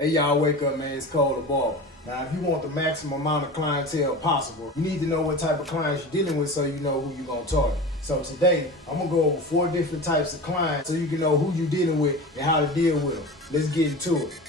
Hey y'all, wake up, man. It's Cole the Barber. Now, if you want the maximum amount of clientele possible, you need to know what type of clients you're dealing with so you know who you're going to target. So today, I'm going to go over 4 different types of clients so you can know who you're dealing with and how to deal with them. Let's get into it.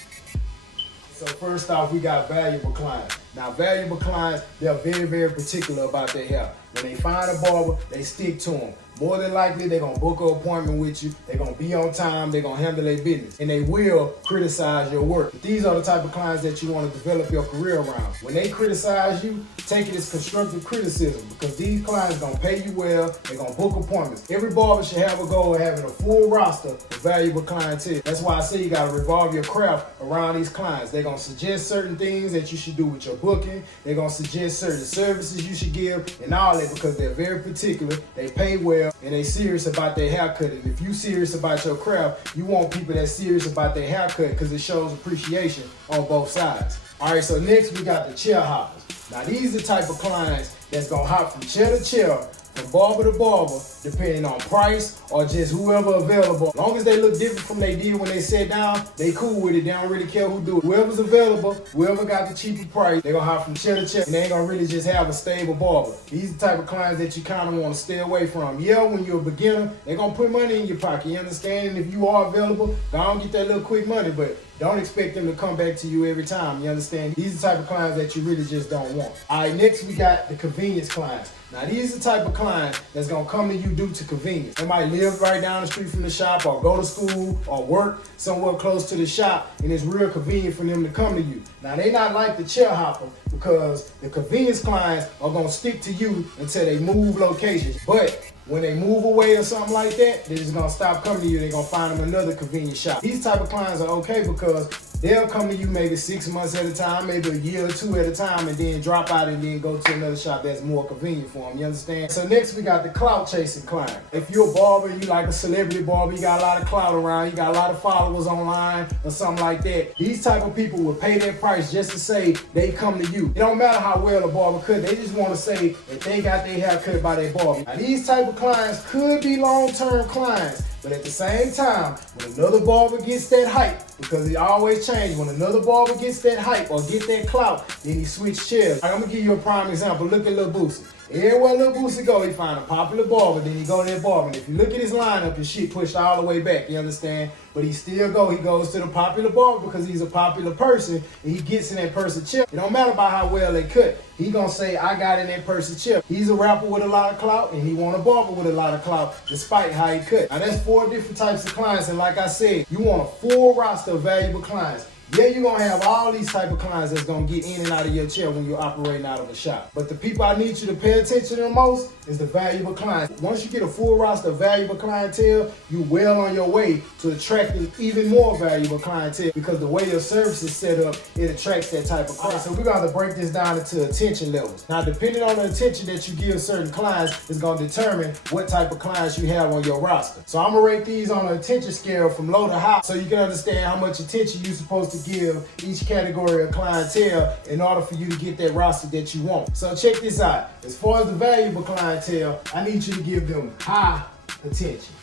So first off, we got valuable clients. Now, valuable clients, they're very, very particular about their hair. When they find a barber, they stick to them. More than likely, they're going to book an appointment with you. They're going to be on time. They're going to handle their business. And they will criticize your work. But these are the type of clients that you want to develop your career around. When they criticize you, take it as constructive criticism because these clients are going to pay you well. They're going to book appointments. Every barber should have a goal of having a full roster of valuable clientele. That's why I say you got to revolve your craft around these clients. They're going to suggest certain things that you should do with your booking. They're going to suggest certain services you should give and all that because they're very particular. They pay well. And they serious about their haircut. And if you serious about your craft, you want people that's serious about their haircut because it shows appreciation on both sides. All right, so next we got the chair hoppers. Now these are the type of clients that's gonna hop from chair to chair, from barber to barber, depending on price or just whoever available. As long as they look different from they did when they sat down, they cool with it. They don't really care who do it. Whoever's available, whoever got the cheaper price, they gonna hop from chair to chair and they ain't gonna really just have a stable barber. These are the type of clients that you kind of want to stay away from. Yeah, when you're a beginner, they're gonna put money in your pocket. You understand? And if you are available, go on get that little quick money, but don't expect them to come back to you every time. You understand? These are the type of clients that you really just don't want. All right, next we got the convenience clients. Now these are the type of clients that's gonna come to you due to convenience. They might live right down the street from the shop or go to school or work somewhere close to the shop and it's real convenient for them to come to you. Now they not like the chair hopper because the convenience clients are gonna stick to you until they move locations. But when they move away or something like that, they're just gonna stop coming to you. They're gonna find them another convenient shop. These type of clients are okay because they'll come to you maybe 6 months at a time, maybe a year or 2 at a time, and then drop out and then go to another shop that's more convenient for them. You understand? So next we got the clout chasing client. If you're a barber, you like a celebrity barber, you got a lot of clout around, you got a lot of followers online or something like that. These type of people will pay that price just to say they come to you. It don't matter how well a barber cut, they just want to say that they got their hair cut by their barber. Now these type of clients could be long-term clients, but at the same time, when another barber gets that hype, because it always changes, when another barber gets that hype or get that clout, then he switch chairs. I'm gonna give you a prime example. Look at Lil Boosie. Everywhere Lil Boosie go, he find a popular barber, then he go to that barber. And if you look at his lineup, his shit pushed all the way back, you understand? But he still he goes to the popular barber because he's a popular person and he gets in that person's chair. It don't matter about how well they cut. He gonna say, I got in that person's chair. He's a rapper with a lot of clout and he want a barber with a lot of clout despite how he cut. Now that's 4 different types of clients, and like I said, you want a full roster of valuable clients. Yeah, you're gonna have all these type of clients that's gonna get in and out of your chair when you're operating out of a shop. But the people I need you to pay attention to the most is the valuable clients. Once you get a full roster of valuable clientele, you're well on your way to attracting even more valuable clientele because the way your service is set up, it attracts that type of client. So we're gonna break this down into attention levels. Now, depending on the attention that you give certain clients is gonna determine what type of clients you have on your roster. So I'm gonna rate these on an attention scale from low to high so you can understand how much attention you're supposed to give each category of clientele in order for you to get that roster that you want. So check this out. As far as the valuable clientele, I need you to give them high attention.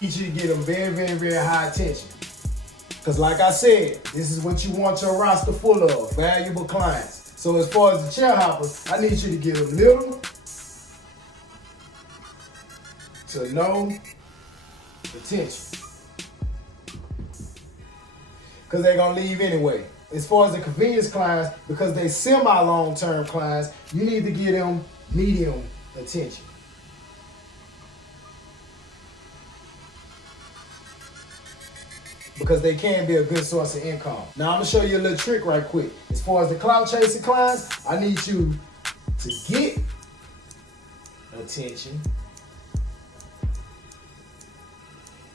I need you to give them very, very, very high attention. Because like I said, this is what you want your roster full of, valuable clients. So as far as the chair hoppers, I need you to give them little to no attention. Because they're going to leave anyway. As far as the convenience clients, because they semi-long-term clients, you need to give them medium attention. Because they can be a good source of income. Now I'm going to show you a little trick right quick. As far as the clout chasing clients, I need you to get attention.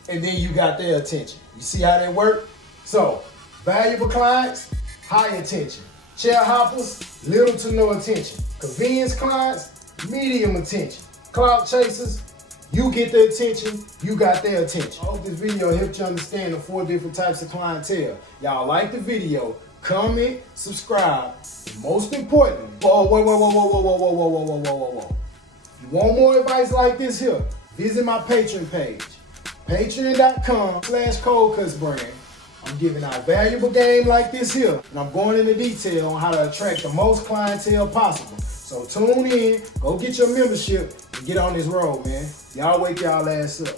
And then you got their attention. You see how that works? So, valuable clients, high attention. Chair hoppers, little to no attention. Convenience clients, medium attention. Clout chasers, you get their attention, you got their attention. I hope this video helped you understand the 4 different types of clientele. Y'all like the video, comment, subscribe, and most importantly, whoa. If you want more advice like this here, visit my Patreon page. Patreon.com/coldcutsbrand. I'm giving out valuable game like this here, and I'm going into detail on how to attract the most clientele possible. So tune in, go get your membership, and get on this road, man. Y'all wake y'all ass up.